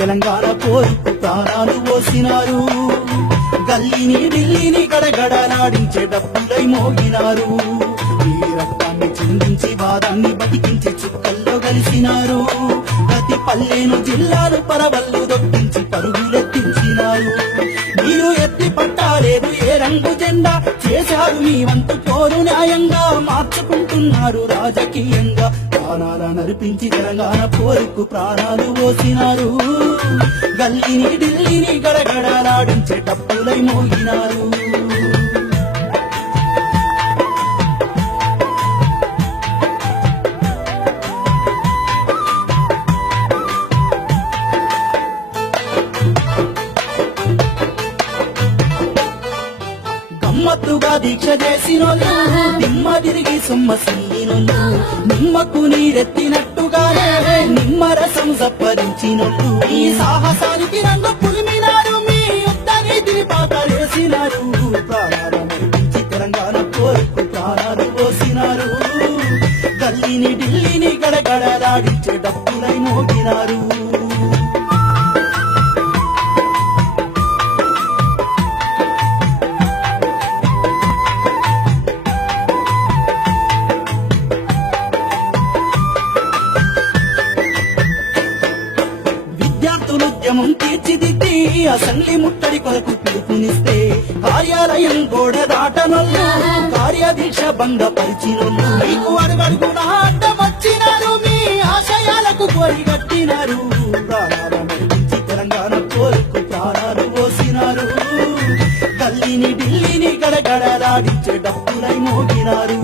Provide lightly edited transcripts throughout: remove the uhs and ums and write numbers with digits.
తెలంగాణ పోరుకు ప్రాణాలు పోసినారు. గల్లీని ఢిల్లీని గడగడలాడించే డప్పులై మోగినారు. ఈ రక్తాన్ని చిందించి వాదాన్ని బతికించి చుక్కల్లో కలిసినారు. ప్రతి పల్లెను జిల్లాలు పరవళ్ళు దొక్కించి పరుగులెత్తించినారు. మీరు ఎత్తి పట్టాలేదు ఏ రంగు జెండా, చేశారు మీ వంతు పోరు న్యాయంగా, మార్చుకుంటున్నారు రాజకీయంగా. ప్రాణాల నడిపించి తెలంగాణ పోరుకు ప్రాణాలు పోసినారు. గల్లీని ఢిల్లీని గడగడలాడించే డప్పులై మోగినారు. గమ్మత్తుగా దీక్ష చేసినోళ్ళు, నిమ్మ తిరిగి సొమ్మసినోళ్ళు, నిమ్మకు నీరెత్తినట్టుగానే నిమ్మరసం సప్పరించినోళ్ళు. ఈ సాహసానికి రంగు పులిమినారు, మీ యుద్ధ నీతిని పాతరేసినారు. ప్రాణాలు నడిపించి తెలంగాణ పోరుకు ప్రాణాలు పోసినారు. గల్లీని ఢిల్లీని గడగడలాడించే డప్పులై మోగినారు. ఉద్యమం తీర్చిదిద్ది అసెంబ్లీ ముట్టడి కొరకు పిలుపునిస్తే, కార్యాలయం గోడ దాటనొల్లు కార్యదీక్ష భంగపరిచినొల్లు. మీకు అడుగడుగునా అడ్డం వచ్చినారు, మీ ఆశయాలకు కొరిగట్టినారు. ప్రాణాలు నడిపించి తెలంగాణ పోరుకు ప్రాణాలు పోసినారు. గల్లీని ఢిల్లీని గడగడలాడించే డప్పులై మోగినారు.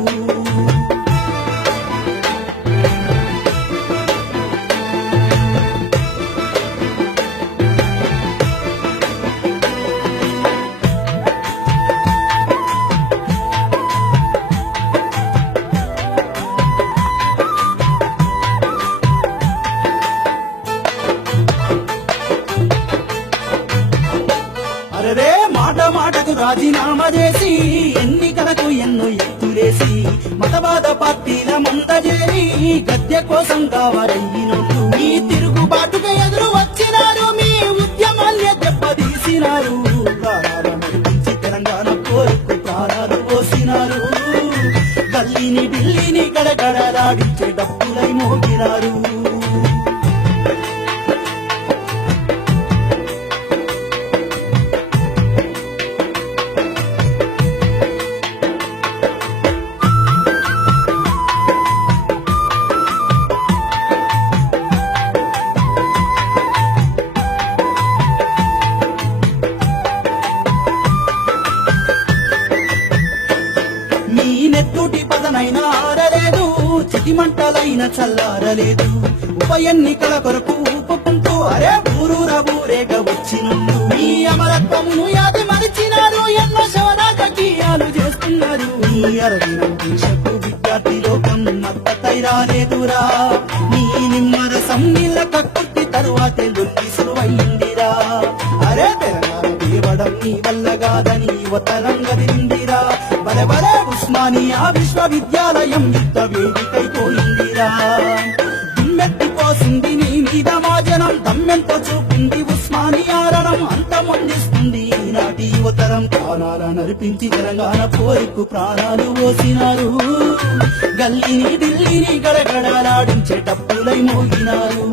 అరే మాట మాటకు రాజీనామా చేసి, ఎన్నికలకు ఎన్నో ఎత్తులేసి, మతవాద పార్టీల మందజేరి గద్దె కోసం కావాలయ్యినోళ్ళు. ఈ తిరుగుబాటుకు ఎదురు వచ్చినారు, మీ ఉద్యమాల్ని దెబ్బతీసినారు. ప్రాణాలు నడిపించి తెలంగాణ పోరుకు ప్రాణాలు పోసినారు. గల్లీని ఢిల్లీని గడగడలాడించే డప్పులై మోగినారు. నెత్తుటి పదనైనా ఆరలేదు, చిటిమంటలైన చల్లారలేదు. ఉప ఎన్నికల కొరకు ఊపుకుంటూ అరే ఊరూర ఊరేగ వచ్చినట్టు మీ అమరత్వమును యాది మరిచినారు. ఎన్నో శవరాజకీయాలు చేస్తున్నారు. మీ అరవిన దీక్షకు విద్యార్థి లోకం మద్దతై రాలేదురా. మీ నిమ్మరసం నీళ్ళ కక్కుర్తి తరువాతే లొల్లి సురువైందిరా. అరే తెలంగాణ దేవడం నీ వల్ల కాదని యువతరంగదిందిరా. బలబలే ఉస్మానియా విశ్వవిద్యాలయం యుద్ధ వేదికైపోయిందిరా. దుమ్మెత్తిపోసింది నీ మీద మాజనం, దమ్మెంతో చూపింది ఉస్మానియా రణం. అంతమొందిస్తుంది ఈనాటి యువతరం. ప్రాణాల నడిపించి తెలంగాణ పోరుకు ప్రాణాలు పోసినారు. గల్లీని ఢిల్లీని గడగడలాడించే డప్పులై మోగినారు.